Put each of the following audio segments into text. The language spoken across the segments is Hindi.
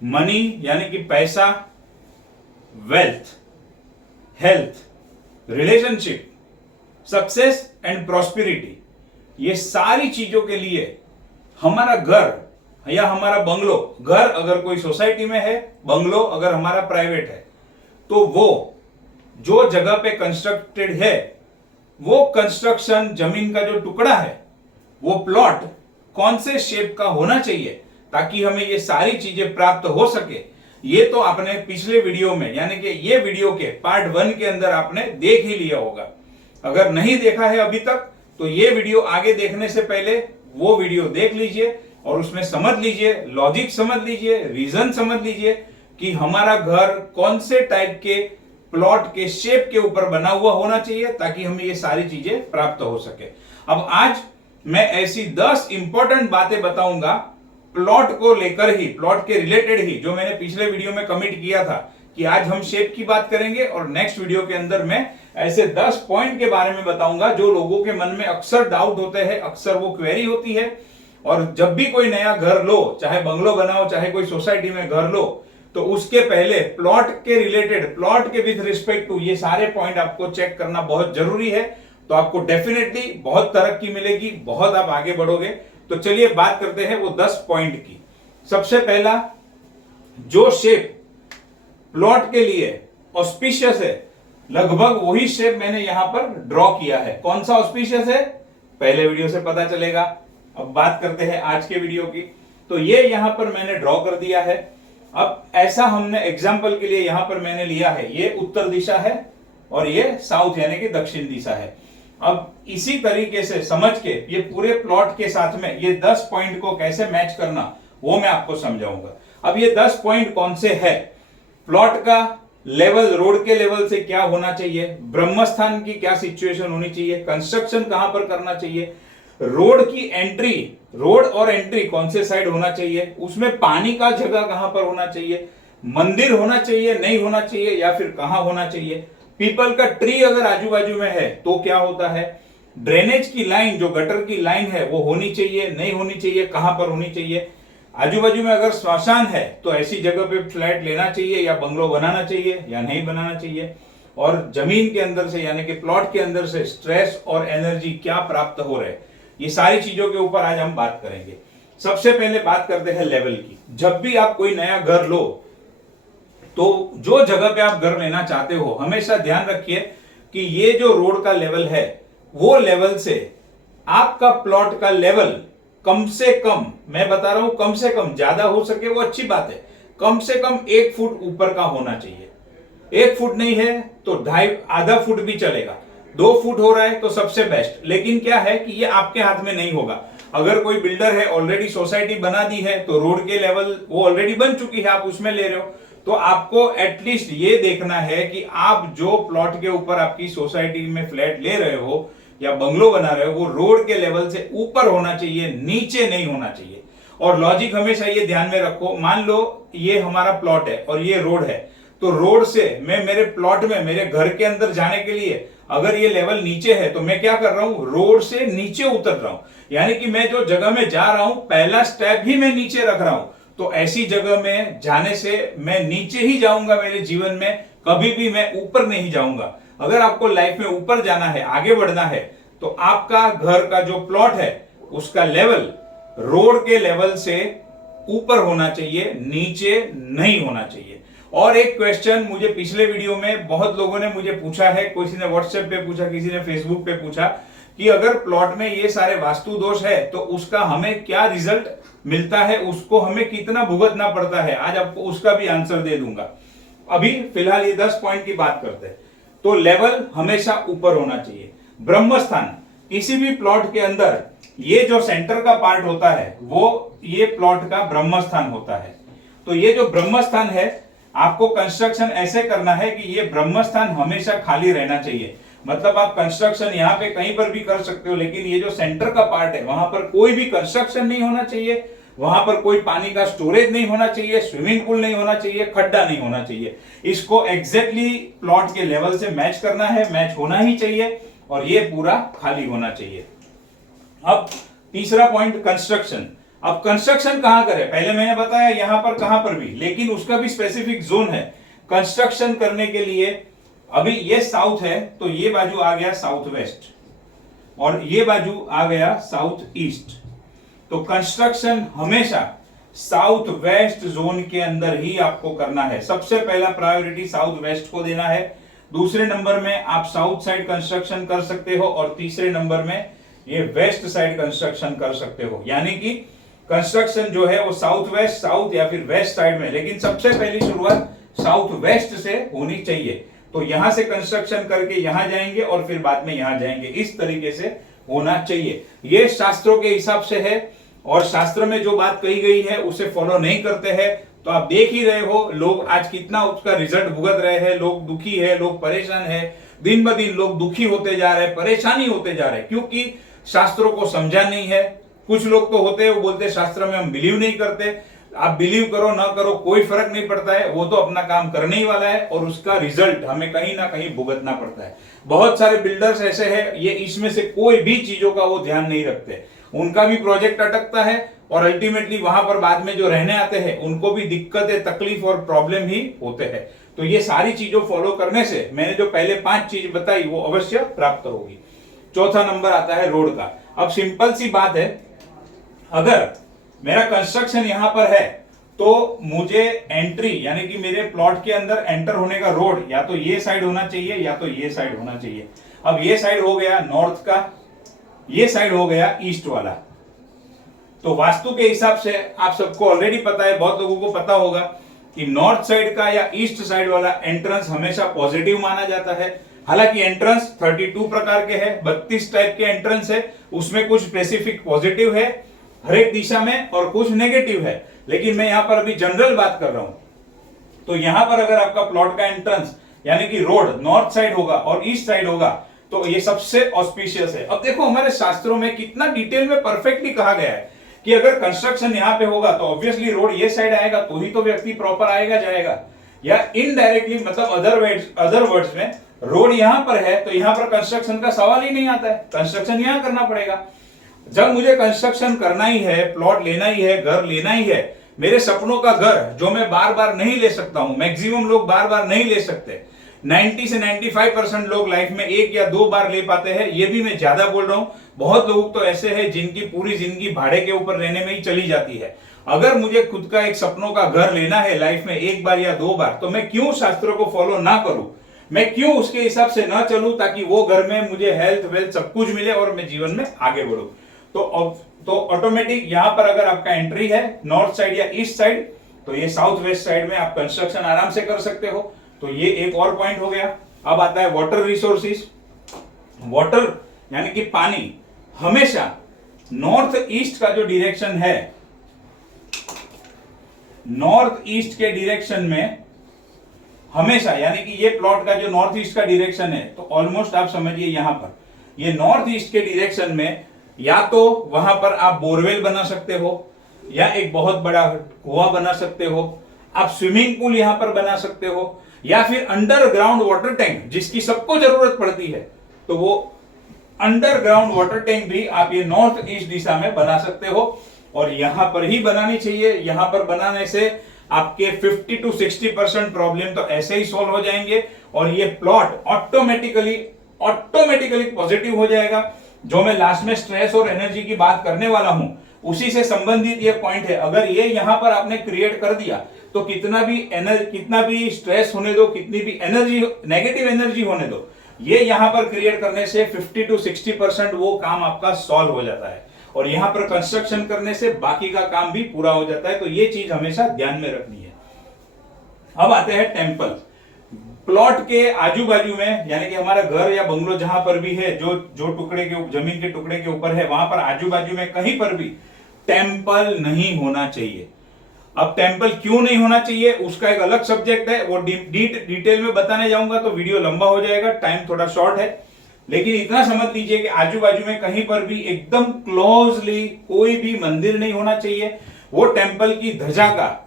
मनी यानी कि पैसा, wealth, health, relationship, success and prosperity, ये सारी चीजों के लिए हमारा घर या हमारा बंगलो, घर अगर कोई सोसाइटी में है, बंगलो अगर हमारा प्राइवेट है, तो वो जो जगह पे कंस्ट्रक्टेड है, वो कंस्ट्रक्शन, जमीन का जो टुकड़ा है, वो प्लॉट कौन से शेप का होना चाहिए ताकि हमें ये सारी चीजें प्राप्त हो सके, ये तो आपने पिछले वीडियो में यानी कि ये वीडियो के पार्ट 1 के अंदर आपने देख ही लिया होगा। अगर नहीं देखा है अभी तक तो ये वीडियो आगे देखने से पहले वो वीडियो देख लीजिए और उसमें समझ लीजिए, लॉजिक समझ लीजिए, रीजन समझ लीजिए कि हमारा घर कौन से टाइप के प्लॉट के शेप के ऊपर बना हुआ होना चाहिए ताकि हमें ये सारी चीजें प्राप्त हो सके। अब आज मैं ऐसी 10 इंपॉर्टेंट बातें बताऊंगा प्लॉट को लेकर ही, प्लॉट के रिलेटेड ही, जो मैंने पिछले वीडियो में कमिट किया था कि आज हम शेप की बात करेंगे और नेक्स्ट वीडियो के अंदर मैं ऐसे 10 पॉइंट के बारे में बताऊंगा जो लोगों के मन में अक्सर डाउट होते हैं, अक्सर वो क्वेरी होती है। और जब भी कोई नया घर लो, चाहे बंगलो बनाओ, चाहे कोई सोसाइटी में घर लो, तो उसके पहले प्लॉट के रिलेटेड, प्लॉट के विद रिस्पेक्ट टू ये सारे पॉइंट आपको चेक करना बहुत जरूरी है। तो आपको डेफिनेटली बहुत तरक्की मिलेगी, बहुत आप आगे बढ़ोगे। तो चलिए बात करते हैं वो 10 पॉइंट की। सबसे पहला, जो शेप प्लॉट के लिए ऑस्पिशियस है, लगभग वही शेप मैंने यहां पर ड्रॉ किया है। कौन सा ऑस्पिशियस है पहले वीडियो से पता चलेगा। अब बात करते हैं आज के वीडियो की। तो ये यहां पर मैंने ड्रॉ कर दिया है। अब ऐसा हमने एग्जाम्पल के लिए यहां पर मैंने लिया है, ये उत्तर दिशा है और ये साउथ यानी कि दक्षिण दिशा है। अब इसी तरीके से समझ के ये पूरे प्लॉट के साथ में ये 10 पॉइंट को कैसे मैच करना वो मैं आपको समझाऊंगा। अब ये 10 पॉइंट कौन से है, प्लॉट का लेवल, रोड के लेवल से क्या होना चाहिए, ब्रह्मस्थान की क्या सिचुएशन होनी चाहिए, कंस्ट्रक्शन कहां पर करना चाहिए, रोड की एंट्री, रोड और एंट्री कौन से साइड होना चाहिए, उसमें पानी का जगह कहां पर होना चाहिए, मंदिर होना चाहिए नहीं होना चाहिए या फिर कहां होना चाहिए, पीपल का ट्री अगर आजू बाजू में है तो क्या होता है, ड्रेनेज की लाइन, जो गटर की लाइन है वो होनी चाहिए नहीं होनी चाहिए, कहां पर होनी चाहिए, आजू बाजू में अगर श्मशान है तो ऐसी जगह पे फ्लैट लेना चाहिए या बंगलो बनाना चाहिए या नहीं बनाना चाहिए, और जमीन के अंदर से यानी कि प्लॉट के अंदर से स्ट्रेस और एनर्जी क्या प्राप्त हो रहे, ये सारी चीजों के ऊपर आज हम बात करेंगे। सबसे पहले बात करते हैं लेवल की। जब भी आप कोई नया घर लो तो जो जगह पे आप घर लेना चाहते हो, हमेशा ध्यान रखिए कि ये जो रोड का लेवल है वो लेवल से आपका प्लॉट का लेवल कम से कम, मैं बता रहा हूं कम से कम, ज्यादा हो सके वो अच्छी बात है, कम से कम 1 फुट ऊपर का होना चाहिए। 1 फुट नहीं है तो आधा फुट भी चलेगा, 2 फुट हो रहा है तो सबसे बेस्ट। लेकिन क्या है कि ये आपके हाथ में नहीं होगा। अगर कोई बिल्डर है, ऑलरेडी सोसाइटी बना दी है, तो रोड के लेवल वो ऑलरेडी बन चुकी है, आप उसमें ले रहे हो, तो आपको एटलीस्ट ये देखना है कि आप जो प्लॉट के ऊपर आपकी सोसाइटी में फ्लैट ले रहे हो या बंगलो बना रहे हो वो रोड के लेवल से ऊपर होना चाहिए, नीचे नहीं होना चाहिए। और लॉजिक हमेशा ये ध्यान में रखो, मान लो ये हमारा प्लॉट है और ये रोड है, तो रोड से मैं मेरे प्लॉट में, मेरे घर के अंदर जाने के लिए अगर ये लेवल नीचे है तो मैं क्या कर रहा हूं, रोड से नीचे उतर रहा हूं, यानी कि मैं जो जगह में जा रहा हूं पहला स्टेप ही मैं नीचे रख रहा हूं। तो ऐसी जगह में जाने से मैं नीचे ही जाऊंगा, मेरे जीवन में कभी भी मैं ऊपर नहीं जाऊंगा। अगर आपको लाइफ में ऊपर जाना है, आगे बढ़ना है, तो आपका घर का जो प्लॉट है उसका लेवल रोड के लेवल से ऊपर होना चाहिए, नीचे नहीं होना चाहिए। और एक क्वेश्चन मुझे पिछले वीडियो में बहुत लोगों ने मुझे पूछा है, किसी ने व्हाट्सएप पे पूछा, किसी ने फेसबुक पे पूछा कि अगर प्लॉट में ये सारे वास्तु दोष है तो उसका हमें क्या रिजल्ट मिलता है, उसको हमें कितना भुगतना पड़ता है। आज आपको उसका भी आंसर दे दूंगा। अभी फिलहाल ये 10 पॉइंट की बात करते हैं। तो लेवल हमेशा ऊपर होना चाहिए। ब्रह्मस्थान, किसी भी प्लॉट के अंदर ये जो सेंटर का पार्ट होता है वो ये प्लॉट का ब्रह्मस्थान होता है। तो ये जो ब्रह्मस्थान है, आपको कंस्ट्रक्शन ऐसे करना है कि ये ब्रह्मस्थान हमेशा खाली रहना चाहिए। मतलब आप कंस्ट्रक्शन यहाँ पे कहीं पर भी कर सकते हो, लेकिन ये जो सेंटर का पार्ट है वहां पर कोई भी कंस्ट्रक्शन नहीं होना चाहिए, वहां पर कोई पानी का स्टोरेज नहीं होना चाहिए, स्विमिंग पूल नहीं होना चाहिए, खड्डा नहीं होना चाहिए। इसको एग्जैक्टली प्लॉट के लेवल से मैच करना है, मैच होना ही चाहिए, और ये पूरा खाली होना चाहिए। अब तीसरा पॉइंट, कंस्ट्रक्शन। अब कंस्ट्रक्शन कहां करें, पहले मैंने बताया यहां पर कहां पर भी, लेकिन उसका भी स्पेसिफिक जोन है कंस्ट्रक्शन करने के लिए। अभी ये साउथ है तो ये बाजू आ गया साउथ वेस्ट और ये बाजू आ गया साउथ ईस्ट। तो कंस्ट्रक्शन हमेशा साउथ वेस्ट जोन के अंदर ही आपको करना है। सबसे पहला प्रायोरिटी साउथ वेस्ट को देना है, दूसरे नंबर में आप साउथ साइड कंस्ट्रक्शन कर सकते हो और तीसरे नंबर में ये वेस्ट साइड कंस्ट्रक्शन कर सकते हो। यानी कि कंस्ट्रक्शन जो है वो साउथ वेस्ट, साउथ या फिर वेस्ट साइड में, लेकिन सबसे पहली शुरुआत साउथ वेस्ट से होनी चाहिए। तो यहां से कंस्ट्रक्शन करके यहां जाएंगे और फिर बाद में यहां जाएंगे, इस तरीके से होना चाहिए। ये शास्त्रों के हिसाब से है और शास्त्र में जो बात कही गई है उसे फॉलो नहीं करते हैं तो आप देख ही रहे हो लोग आज कितना उसका रिजल्ट भुगत रहे हैं। लोग दुखी है, लोग परेशान है, दिन ब दिन लोग दुखी होते जा रहे हैं, परेशानी होते जा रहे हैं, क्योंकि शास्त्रों को समझा नहीं है। कुछ लोग तो होते हैं वो बोलते हैं शास्त्र में हम बिलीव नहीं करते। आप बिलीव करो ना करो कोई फर्क नहीं पड़ता है, वो तो अपना काम करने ही वाला है और उसका रिजल्ट हमें कहीं ना कहीं भुगतना पड़ता है। बहुत सारे बिल्डर्स ऐसे हैं, ये इसमें से कोई भी चीजों का वो ध्यान नहीं रखते, उनका भी प्रोजेक्ट अटकता है और अल्टीमेटली वहां पर बाद में जो रहने आते हैं उनको भी दिक्कतें, तकलीफ और प्रॉब्लम ही होते हैं। तो ये सारी चीजों फॉलो करने से मैंने जो पहले 5 चीज बताई वो अवश्य प्राप्त होगी। चौथा नंबर आता है रोड का। अब सिंपल सी बात है, अगर मेरा कंस्ट्रक्शन यहां पर है तो मुझे एंट्री यानी कि मेरे प्लॉट के अंदर एंटर होने का रोड या तो ये साइड होना चाहिए या तो ये साइड होना चाहिए। अब ये साइड हो गया नॉर्थ का, ये साइड हो गया ईस्ट वाला। तो वास्तु के हिसाब से आप सबको ऑलरेडी पता है, बहुत लोगों को पता होगा कि नॉर्थ साइड का या ईस्ट साइड वाला एंट्रेंस हमेशा पॉजिटिव माना जाता है। हालांकि एंट्रेंस 32 प्रकार के हैं, 32 टाइप के एंट्रेंस है, उसमें कुछ स्पेसिफिक पॉजिटिव है हर एक दिशा में और कुछ नेगेटिव है, लेकिन मैं यहां पर अभी जनरल बात कर रहा हूं। तो यहां पर अगर आपका प्लॉट का एंट्रेंस यानी कि रोड नॉर्थ साइड होगा और ईस्ट साइड होगा तो ये सबसे ऑस्पिशियस है। अब देखो हमारे शास्त्रों में कितना डिटेल में परफेक्टली कहा गया है कि अगर कंस्ट्रक्शन यहां पे होगा तो ऑब्वियसली रोड ये साइड आएगा तो ही तो व्यक्ति प्रॉपर आएगा जाएगा, या इनडायरेक्टली मतलब अदर वर्ड्स में रोड यहां पर है तो यहां पर कंस्ट्रक्शन का सवाल ही नहीं आता है, कंस्ट्रक्शन यहां करना पड़ेगा। जब मुझे कंस्ट्रक्शन करना ही है, प्लॉट लेना ही है, घर लेना ही है, मेरे सपनों का घर जो मैं बार बार नहीं ले सकता हूं, मैक्सिमम लोग बार बार नहीं ले सकते, 90 से 95% लोग लाइफ में 1 या 2 बार ले पाते हैं, ये भी मैं ज्यादा बोल रहा हूं। बहुत लोग तो ऐसे हैं जिनकी पूरी जिंदगी भाड़े के ऊपर रहने में ही चली जाती है। अगर मुझे खुद का एक सपनों का घर लेना है लाइफ में 1 बार या 2 बार, तो मैं क्यों शास्त्रों को फॉलो ना करूं, मैं क्यों उसके हिसाब से ना चलूं ताकि वो घर में मुझे हेल्थ वेल्थ सब कुछ मिले और मैं जीवन में आगे बढ़ूं। तो ऑटोमेटिक यहां पर अगर आपका एंट्री है नॉर्थ साइड या ईस्ट साइड तो ये साउथ वेस्ट साइड में आप कंस्ट्रक्शन आराम से कर सकते हो। तो ये एक और पॉइंट हो गया। अब आता है वाटर रिसोर्सेज। वाटर यानी कि पानी हमेशा नॉर्थ ईस्ट का जो डायरेक्शन है, नॉर्थ ईस्ट के डायरेक्शन में हमेशा, यानी कि ये प्लॉट का जो नॉर्थ ईस्ट का डायरेक्शन है तो ऑलमोस्ट आप समझिए यहां पर ये नॉर्थ ईस्ट के डायरेक्शन में या तो वहां पर आप बोरवेल बना सकते हो या एक बहुत बड़ा कुआं बना सकते हो, आप स्विमिंग पूल यहां पर बना सकते हो या फिर अंडरग्राउंड वाटर टैंक जिसकी सबको जरूरत पड़ती है तो वो अंडरग्राउंड वाटर टैंक भी आप ये नॉर्थ ईस्ट दिशा में बना सकते हो और यहां पर ही बनानी चाहिए। यहां पर बनाने से आपके 50 to 60% प्रॉब्लम तो ऐसे ही सॉल्व हो जाएंगे और ये प्लॉट ऑटोमेटिकली पॉजिटिव हो जाएगा। जो मैं लास्ट में स्ट्रेस और एनर्जी की बात करने वाला हूं उसी से संबंधित ये पॉइंट है। अगर ये यहां पर आपने क्रिएट कर दिया तो कितना भी स्ट्रेस होने दो, कितनी भी एनर्जी, नेगेटिव एनर्जी होने दो, ये यहां पर क्रिएट करने से 50 to 60% वो काम आपका सॉल्व हो जाता है और यहां पर कंस्ट्रक्शन करने से बाकी का काम भी पूरा हो जाता है। तो ये चीज हमेशा ध्यान में रखनी है। अब आते हैं टेम्पल। प्लॉट के आजू बाजू में यानी कि हमारा घर या बंगलो जहां पर भी है, जो टुकड़े के जमीन के टुकड़े के ऊपर है, वहां पर आजू बाजू में कहीं पर भी टेम्पल नहीं होना चाहिए। अब टेम्पल क्यों नहीं होना चाहिए उसका एक अलग सब्जेक्ट है, वो डिटेल में बताने जाऊंगा तो वीडियो लंबा हो जाएगा, टाइम थोड़ा शॉर्ट है। लेकिन इतना समझ लीजिए कि आजू बाजू में कहीं पर भी एकदम क्लोजली कोई भी मंदिर नहीं होना चाहिए। वो टेम्पल की ध्वजा का,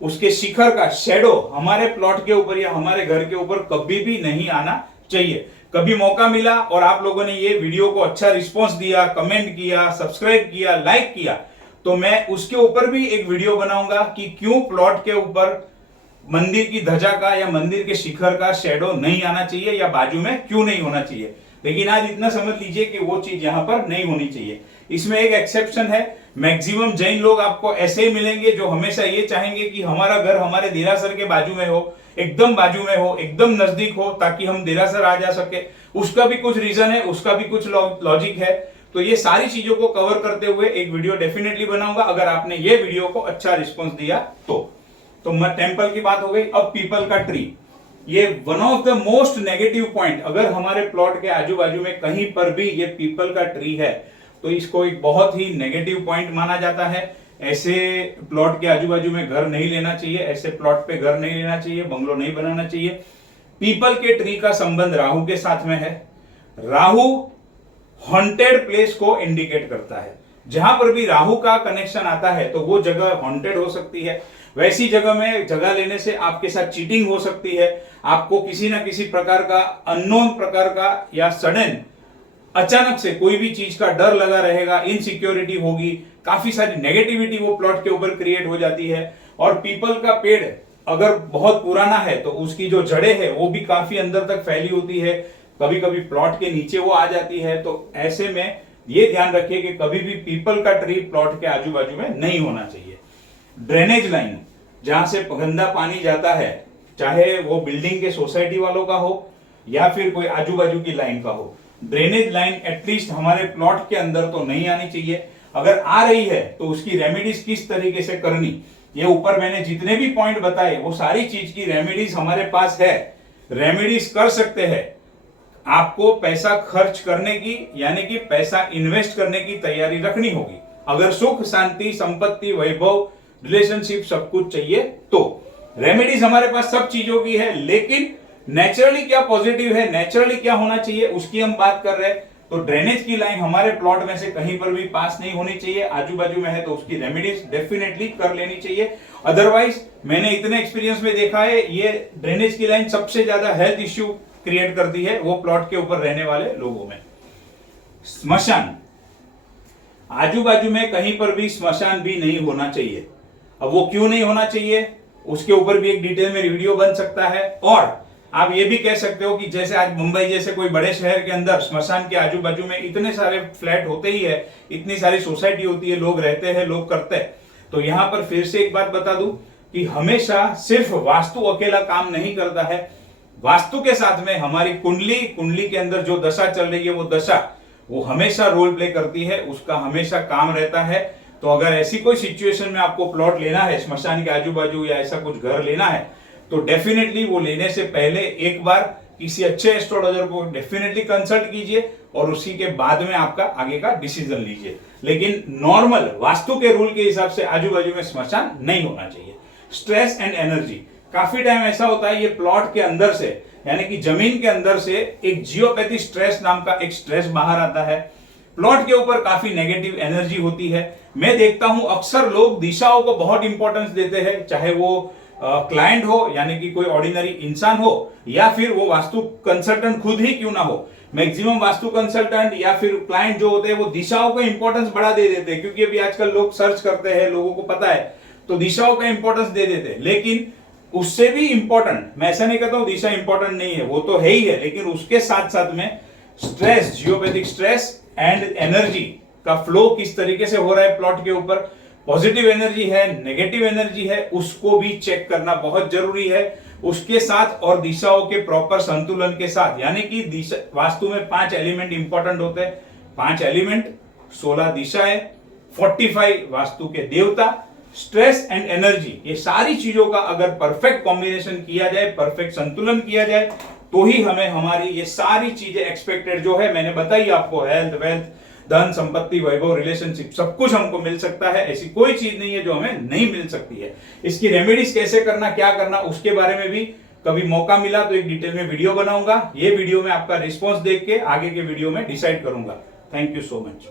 उसके शिखर का शेडो हमारे प्लॉट के ऊपर या हमारे घर के ऊपर कभी भी नहीं आना चाहिए। कभी मौका मिला और आप लोगों ने ये वीडियो को अच्छा रिस्पॉन्स दिया, कमेंट किया, सब्सक्राइब किया, लाइक किया, तो मैं उसके ऊपर भी एक वीडियो बनाऊंगा कि क्यों प्लॉट के ऊपर मंदिर की ध्वजा का या मंदिर के शिखर का शेडो नहीं आना चाहिए या बाजू में क्यों नहीं होना चाहिए। लेकिन आज इतना समझ लीजिए कि वो चीज यहां पर नहीं होनी चाहिए। इसमें एक एक्सेप्शन है, मैक्सिमम जैन लोग आपको ऐसे ही मिलेंगे जो हमेशा ये चाहेंगे कि हमारा घर हमारे देरासर के बाजू में हो, एकदम बाजू में हो, एकदम नजदीक हो, ताकि हम देरासर आ जा सके। उसका भी कुछ रीजन है, उसका भी कुछ लॉजिक है। तो ये सारी चीजों को कवर करते हुए एक वीडियो डेफिनेटली बनाऊंगा, अगर आपने ये वीडियो को अच्छा रिस्पॉन्स दिया तो टेम्पल की बात हो गई। अब पीपल का ट्री, ये one of the most negative point, अगर हमारे प्लॉट के आजू बाजू में कहीं पर भी ये पीपल का ट्री है तो इसको एक बहुत ही नेगेटिव पॉइंट माना जाता है। ऐसे प्लॉट के आजू बाजू में घर नहीं लेना चाहिए, ऐसे प्लॉट पे घर नहीं लेना चाहिए, बंगलो नहीं बनाना चाहिए। पीपल के ट्री का संबंध राहु के साथ में है। राहु हॉन्टेड प्लेस को इंडिकेट करता है। जहां पर भी राहु का कनेक्शन आता है तो वो जगह हॉन्टेड हो सकती है। वैसी जगह में जगह लेने से आपके साथ चीटिंग हो सकती है, आपको किसी ना किसी प्रकार का अननोन प्रकार का या सडन अचानक से कोई भी चीज का डर लगा रहेगा, इनसिक्योरिटी होगी, काफी सारी नेगेटिविटी वो प्लॉट के ऊपर क्रिएट हो जाती है। और पीपल का पेड़ अगर बहुत पुराना है तो उसकी जो जड़ें है वो भी काफी अंदर तक फैली होती है, कभी कभी प्लॉट के नीचे वो आ जाती है। तो ऐसे में ये ध्यान रखिए कि कभी भी पीपल का ट्री प्लॉट के आजू बाजू में नहीं होना चाहिए। ड्रेनेज लाइन, जहां से गंदा पानी जाता है, चाहे वो बिल्डिंग के सोसाइटी वालों का हो या फिर कोई आजू बाजू की लाइन का हो, ड्रेनेज लाइन एटलीस्ट हमारे प्लॉट के अंदर तो नहीं आनी चाहिए। अगर आ रही है तो उसकी रेमेडीज किस तरीके से करनी, ये ऊपर मैंने जितने भी पॉइंट बताए वो सारी चीज की रेमेडीज हमारे पास है। रेमेडीज कर सकते हैं। आपको पैसा खर्च करने की यानी कि पैसा इन्वेस्ट करने की तैयारी रखनी होगी। अगर सुख, शांति, संपत्ति, वैभव, रिलेशनशिप सब कुछ चाहिए तो रेमेडीज हमारे पास सब चीजों की है। लेकिन नेचुरली क्या पॉजिटिव है, नेचुरली क्या होना चाहिए, उसकी हम बात कर रहे हैं। तो ड्रेनेज की लाइन हमारे प्लॉट में से कहीं पर भी पास नहीं होनी चाहिए। आजू बाजू में है तो उसकी रेमेडीज डेफिनेटली कर लेनी चाहिए। अदरवाइज मैंने इतने एक्सपीरियंस में देखा है, ये ड्रेनेज की लाइन सबसे ज्यादा हेल्थ इश्यू क्रिएट करती है वो प्लॉट के ऊपर रहने वाले लोगों में। स्मशान, आजू बाजू में कहीं पर भी स्मशान भी नहीं होना चाहिए। अब वो क्यों नहीं होना चाहिए उसके ऊपर भी एक डिटेल में वीडियो बन सकता है। और आप ये भी कह सकते हो कि जैसे आज मुंबई जैसे कोई बड़े शहर के अंदर स्मशान के आजू बाजू में इतने सारे फ्लैट होते ही है, इतनी सारी सोसाइटी होती है, लोग रहते हैं, लोग करते हैं। तो यहां पर फिर से एक बात बता दूं कि हमेशा सिर्फ वास्तु अकेला काम नहीं करता है। वास्तु के साथ में हमारी कुंडली के अंदर जो दशा चल रही है वो दशा वो हमेशा रोल प्ले करती है, उसका हमेशा काम रहता है। तो अगर ऐसी कोई सिचुएशन में आपको प्लॉट लेना है स्मशान के आजू बाजू या ऐसा कुछ घर लेना है तो डेफिनेटली वो लेने से पहले एक बार किसी अच्छे एस्ट्रोलॉजर को डेफिनेटली कंसल्ट कीजिए और उसी के बाद में आपका आगे का डिसीजन लीजिए। लेकिन नॉर्मल वास्तु के रूल के हिसाब से आजू बाजू में स्मशान नहीं होना चाहिए। स्ट्रेस एंड एनर्जी, काफी टाइम ऐसा होता है ये प्लॉट के अंदर से यानी कि जमीन के अंदर से एक जियोपैथी स्ट्रेस नाम का एक स्ट्रेस बाहर आता है। प्लॉट के ऊपर काफी नेगेटिव एनर्जी होती है। मैं देखता हूं अक्सर लोग दिशाओं को बहुत इंपॉर्टेंस देते हैं, चाहे वो क्लाइंट हो यानी कि कोई ऑर्डिनरी इंसान हो या फिर वो वास्तु कंसल्टेंट खुद ही क्यों ना हो। मैक्सिमम वास्तु कंसल्टेंट या फिर क्लाइंट जो होते हैं वो दिशाओं को इंपॉर्टेंस बढ़ा दे देते हैं, क्योंकि अभी आजकल लोग सर्च करते हैं, लोगों को पता है, तो दिशाओं का इंपॉर्टेंस दे देते हैं। लेकिन उससे भी इंपॉर्टेंट, मैं ऐसा नहीं कहता हूं दिशा इंपॉर्टेंट नहीं है, वो तो है ही है, लेकिन उसके साथ साथ में stress, geopathic stress and energy का फ्लो किस तरीके से हो रहा है प्लॉट के ऊपर, पॉजिटिव एनर्जी है, नेगेटिव एनर्जी है, उसको भी चेक करना बहुत जरूरी है। उसके साथ और दिशाओं के प्रॉपर संतुलन के साथ, यानी कि दिशा, वास्तु में 5 एलिमेंट इंपॉर्टेंट होते हैं। 5 एलिमेंट, 16 दिशाएं, 45 वास्तु के देवता, स्ट्रेस एंड एनर्जी, ये सारी चीजों का अगर परफेक्ट कॉम्बिनेशन किया जाए, परफेक्ट संतुलन किया जाए तो ही हमें हमारी ये सारी चीजें एक्सपेक्टेड जो है मैंने बताई आपको, हेल्थ, वेल्थ, धन, संपत्ति, वैभव, रिलेशनशिप, सब कुछ हमको मिल सकता है। ऐसी कोई चीज नहीं है जो हमें नहीं मिल सकती है। इसकी रेमेडीज कैसे करना, क्या करना, उसके बारे में भी कभी मौका मिला तो एक डिटेल में वीडियो बनाऊंगा। ये वीडियो में आपका रिस्पॉन्स देख के आगे के वीडियो में डिसाइड करूंगा। Thank you so much.